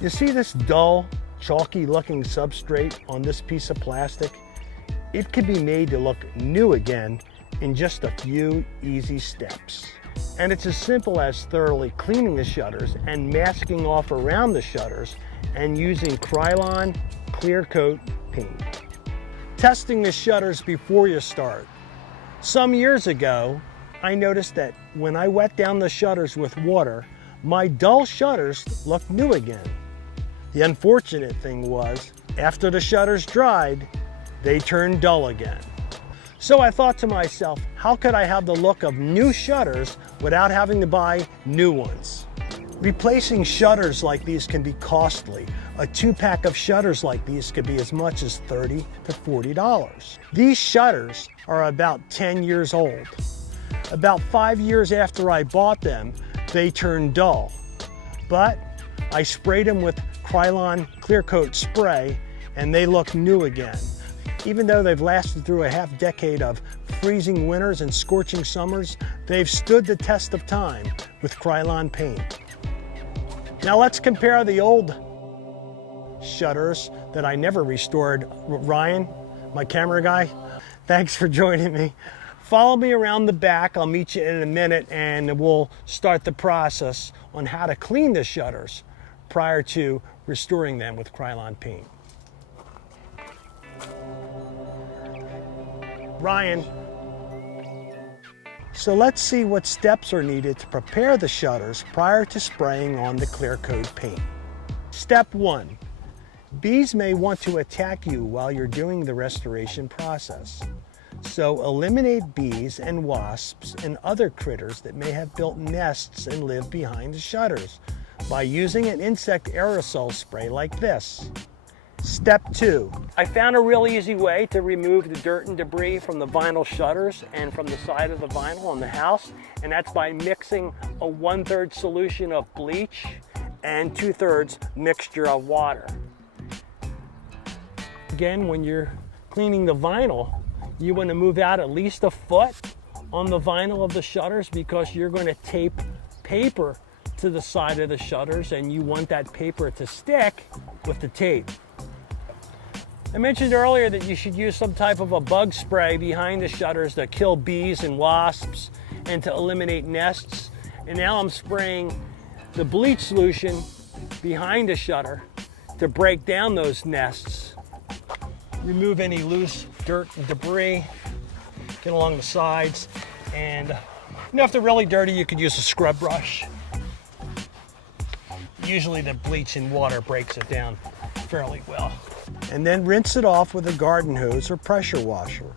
You see this dull, chalky looking substrate on this piece of plastic? It can be made to look new again in just a few easy steps. And it's as simple as thoroughly cleaning the shutters and masking off around the shutters and using Krylon clear coat paint. Testing the shutters before you start. Some years ago, I noticed that when I wet down the shutters with water, my dull shutters looked new again. The unfortunate thing was, after the shutters dried, they turned dull again. So I thought to myself, how could I have the look of new shutters without having to buy new ones? Replacing shutters like these can be costly. A 2-pack of shutters like these could be as much as $30 to $40. These shutters are about 10 years old. About 5 years after I bought them, they turned dull. But I sprayed them with Krylon Clear Coat spray and they look new again. Even though they've lasted through a half decade of freezing winters and scorching summers, they've stood the test of time with Krylon paint. Now let's compare the old shutters that I never restored. Ryan, my camera guy, thanks for joining me. Follow me around the back. I'll meet you in a minute and we'll start the process on how to clean the shutters prior to restoring them with Krylon paint. Ryan, so let's see what steps are needed to prepare the shutters prior to spraying on the clear coat paint. Step 1. Bees may want to attack you while you're doing the restoration process. So eliminate bees and wasps and other critters that may have built nests and live behind the shutters by using an insect aerosol spray like this. Step 2. I found a real easy way to remove the dirt and debris from the vinyl shutters and from the side of the vinyl on the house, and that's by mixing a 1/3 solution of bleach and 2/3 mixture of water. Again, when you're cleaning the vinyl, you want to move out at least a foot on the vinyl of the shutters because you're going to tape paper to the side of the shutters and you want that paper to stick with the tape. I mentioned earlier that you should use some type of a bug spray behind the shutters to kill bees and wasps and to eliminate nests. And now I'm spraying the bleach solution behind the shutter to break down those nests. Remove any loose dirt and debris, get along the sides, and if they're really dirty, you could use a scrub brush. Usually the bleach in water breaks it down fairly well. And then rinse it off with a garden hose or pressure washer.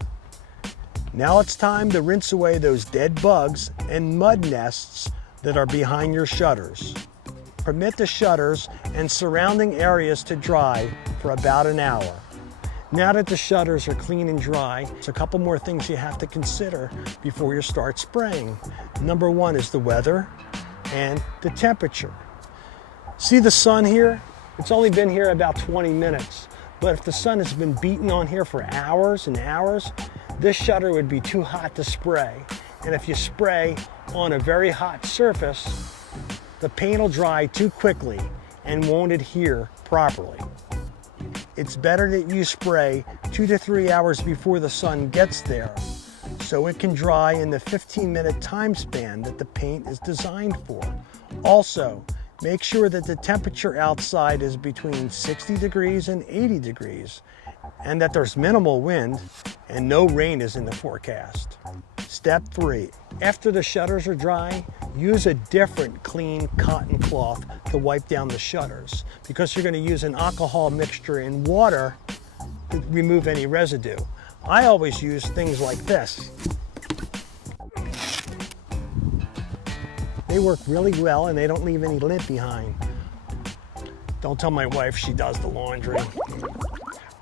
Now it's time to rinse away those dead bugs and mud nests that are behind your shutters. Permit the shutters and surrounding areas to dry for about an hour. Now that the shutters are clean and dry, there's a couple more things you have to consider before you start spraying. Number 1 is the weather and the temperature. See the sun here? It's only been here about 20 minutes. But if the sun has been beating on here for hours and hours, this shutter would be too hot to spray. And if you spray on a very hot surface, the paint will dry too quickly and won't adhere properly. It's better that you spray 2 to 3 hours before the sun gets there so it can dry in the 15-minute time span that the paint is designed for. Also, make sure that the temperature outside is between 60 degrees and 80 degrees and that there's minimal wind and no rain is in the forecast. Step 3. After the shutters are dry, use a different clean cotton cloth to wipe down the shutters because you're going to use an alcohol mixture in water to remove any residue. I always use things like this. They work really well and they don't leave any lint behind. Don't tell my wife, she does the laundry.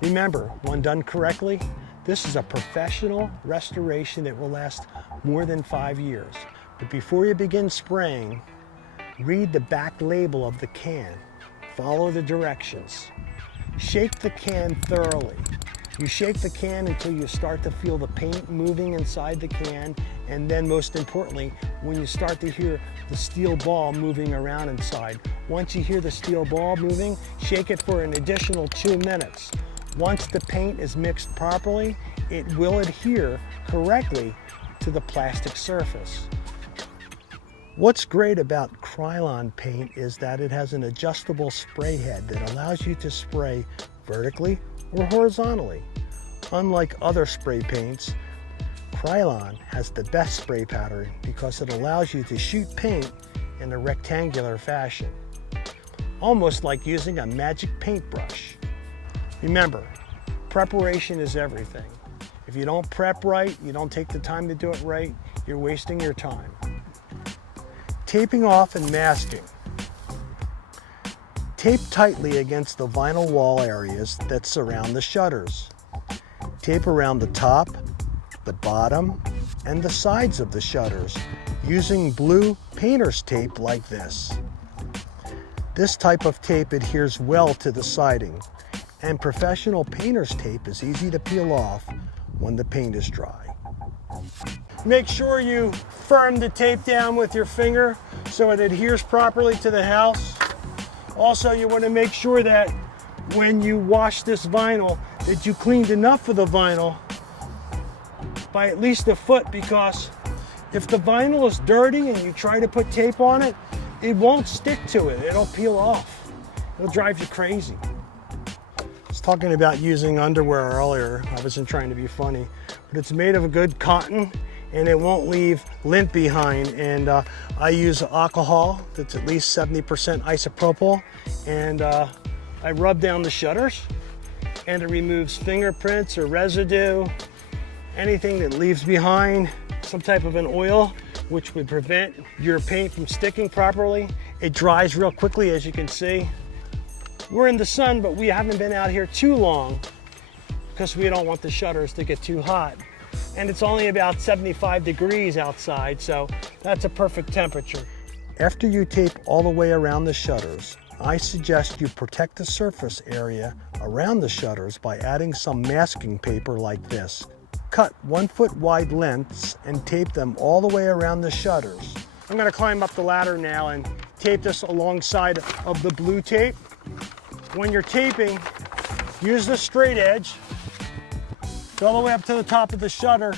Remember, when done correctly, this is a professional restoration that will last more than 5 years. But before you begin spraying, read the back label of the can. Follow the directions. Shake the can thoroughly. You shake the can until you start to feel the paint moving inside the can, and then most importantly, when you start to hear the steel ball moving around inside. Once you hear the steel ball moving, shake it for an additional 2 minutes. Once the paint is mixed properly, it will adhere correctly to the plastic surface. What's great about Krylon paint is that it has an adjustable spray head that allows you to spray vertically or horizontally. Unlike other spray paints, Krylon has the best spray pattern because it allows you to shoot paint in a rectangular fashion, almost like using a magic paintbrush. Remember, preparation is everything. If you don't prep right, you don't take the time to do it right, you're wasting your time. Taping off and masking. Tape tightly against the vinyl wall areas that surround the shutters. Tape around the top, the bottom, and the sides of the shutters using blue painter's tape like this. This type of tape adheres well to the siding, and professional painter's tape is easy to peel off when the paint is dry. Make sure you firm the tape down with your finger so it adheres properly to the house. Also, you want to make sure that when you wash this vinyl, that you cleaned enough of the vinyl by at least a foot, because if the vinyl is dirty and you try to put tape on it, it won't stick to it. It'll peel off. It'll drive you crazy. I was talking about using underwear earlier. I wasn't trying to be funny, but it's made of a good cotton and it won't leave lint behind. And I use alcohol that's at least 70% isopropyl, and I rub down the shutters, and it removes fingerprints or residue, anything that leaves behind some type of an oil, which would prevent your paint from sticking properly. It dries real quickly, as you can see. We're in the sun, but we haven't been out here too long because we don't want the shutters to get too hot. And it's only about 75 degrees outside, so that's a perfect temperature. After you tape all the way around the shutters, I suggest you protect the surface area around the shutters by adding some masking paper like this. Cut 1 foot wide lengths and tape them all the way around the shutters. I'm going to climb up the ladder now and tape this alongside of the blue tape. When you're taping, use the straight edge, go all the way up to the top of the shutter.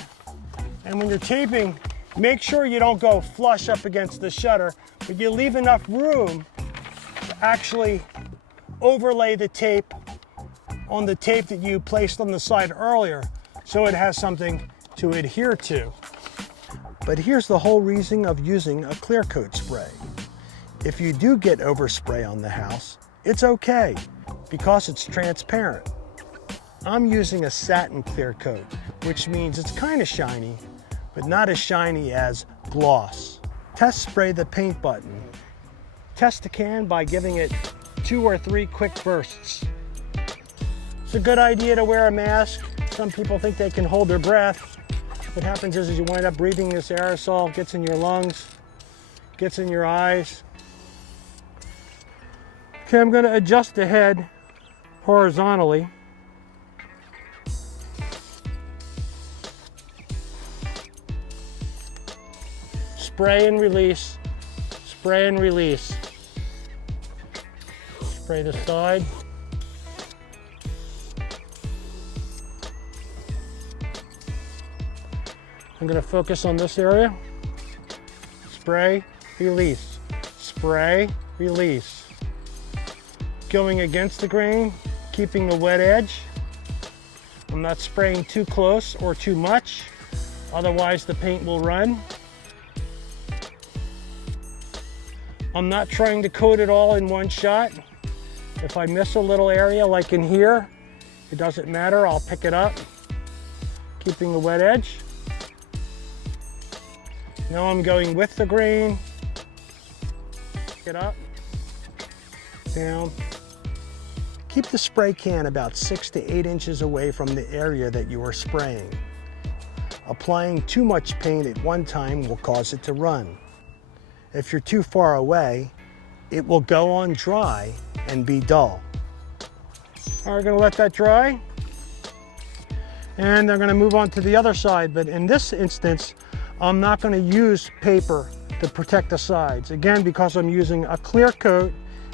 And when you're taping, make sure you don't go flush up against the shutter, but you leave enough room to actually overlay the tape on the tape that you placed on the side earlier, so it has something to adhere to. But here's the whole reason of using a clear coat spray. If you do get overspray on the house, it's okay because it's transparent. I'm using a satin clear coat, which means it's kind of shiny, but not as shiny as gloss. Test spray the paint button. Test the can by giving it 2 or 3 quick bursts. It's a good idea to wear a mask. Some people think they can hold their breath. What happens is you wind up breathing this aerosol, gets in your lungs, gets in your eyes. Okay, I'm going to adjust the head horizontally. Spray and release, spray and release. Spray the side. I'm going to focus on this area. Spray, release, spray, release. Going against the grain, keeping the wet edge. I'm not spraying too close or too much, otherwise the paint will run. I'm not trying to coat it all in one shot. If I miss a little area like in here, it doesn't matter, I'll pick it up, keeping the wet edge. Now I'm going with the grain, pick it up, down. Keep the spray can about 6 to 8 inches away from the area that you are spraying. Applying too much paint at one time will cause it to run. If you're too far away, it will go on dry and be dull. All right, we're gonna let that dry. and they're going to move on to the other side. But in this instance, I'm not going to use paper to protect the sides. Again, because I'm using a clear coat,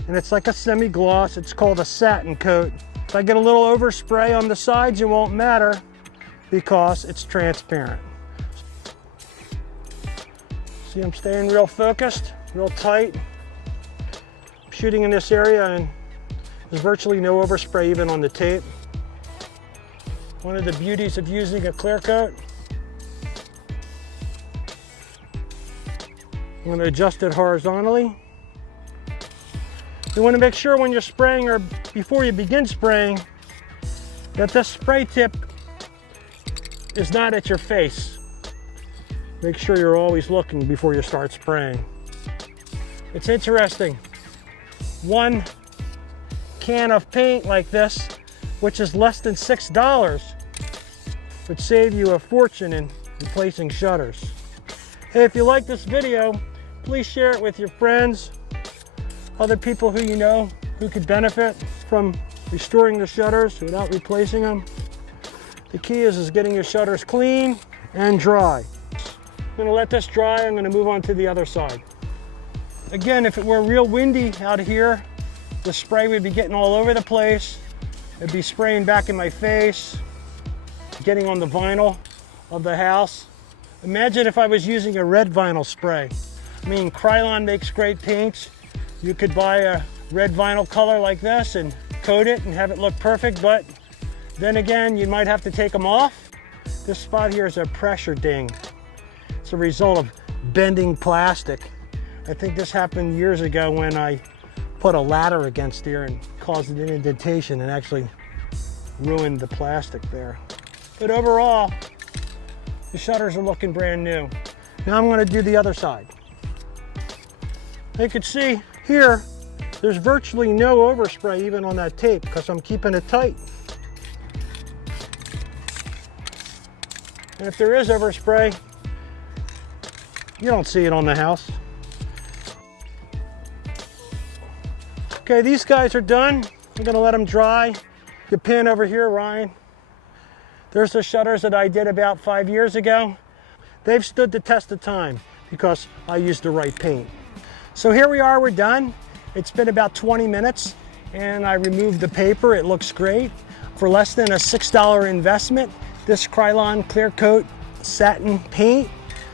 and it's like a semi-gloss. It's called a satin coat. If I get a little overspray on the sides, it won't matter because it's transparent. See, I'm staying real focused, real tight. I'm shooting in this area, and there's virtually no overspray even on the tape. One of the beauties of using a clear coat. I'm going to adjust it horizontally. You want to make sure when you're spraying, or before you begin spraying, that this spray tip is not at your face. Make sure you're always looking before you start spraying. It's interesting. One can of paint like this, which is less than $6, would save you a fortune in replacing shutters. Hey, if you like this video, please share it with your friends, other people who you know who could benefit from restoring the shutters without replacing them. The key is getting your shutters clean and dry. I'm going to let this dry. I'm going to move on to the other side. Again, if it were real windy out here, the spray would be getting all over the place. It'd be spraying back in my face, getting on the vinyl of the house. Imagine if I was using a red vinyl spray. I mean, Krylon makes great paints. You could buy a red vinyl color like this and coat it and have it look perfect, but then again, you might have to take them off. This spot here is a pressure ding. It's a result of bending plastic. I think this happened years ago when I put a ladder against here and caused an indentation and actually ruined the plastic there. But overall, the shutters are looking brand new. Now I'm going to do the other side. You can see here, there's virtually no overspray even on that tape because I'm keeping it tight. And if there is overspray, you don't see it on the house. Okay, these guys are done. I'm gonna let them dry. The pin over here, Ryan. There's the shutters that I did about 5 years ago. They've stood the test of time because I used the right paint. So here we are, we're done. It's been about 20 minutes and I removed the paper. It looks great. For less than a $6 investment, this Krylon Clear Coat satin paint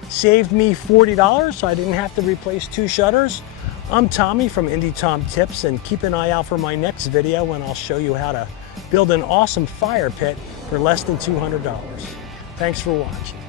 saved me $40, so I didn't have to replace 2 shutters. I'm Tommy from Indie Tom Tips, and keep an eye out for my next video when I'll show you how to build an awesome fire pit for less than $200. Thanks for watching.